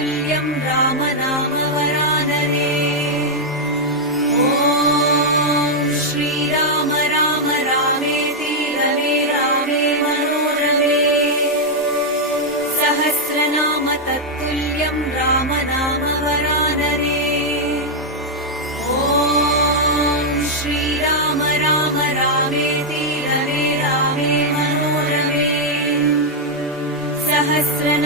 तत्तुल्यम् राम नाम वरानने। ॐ श्रीराम राम रामेति रमे रामे मनोरमे। सहस्रनाम तत्तुल्यम् राम नाम वरानने। ॐ श्रीराम राम रामेति रमे रामे मनोरमे। सहस्र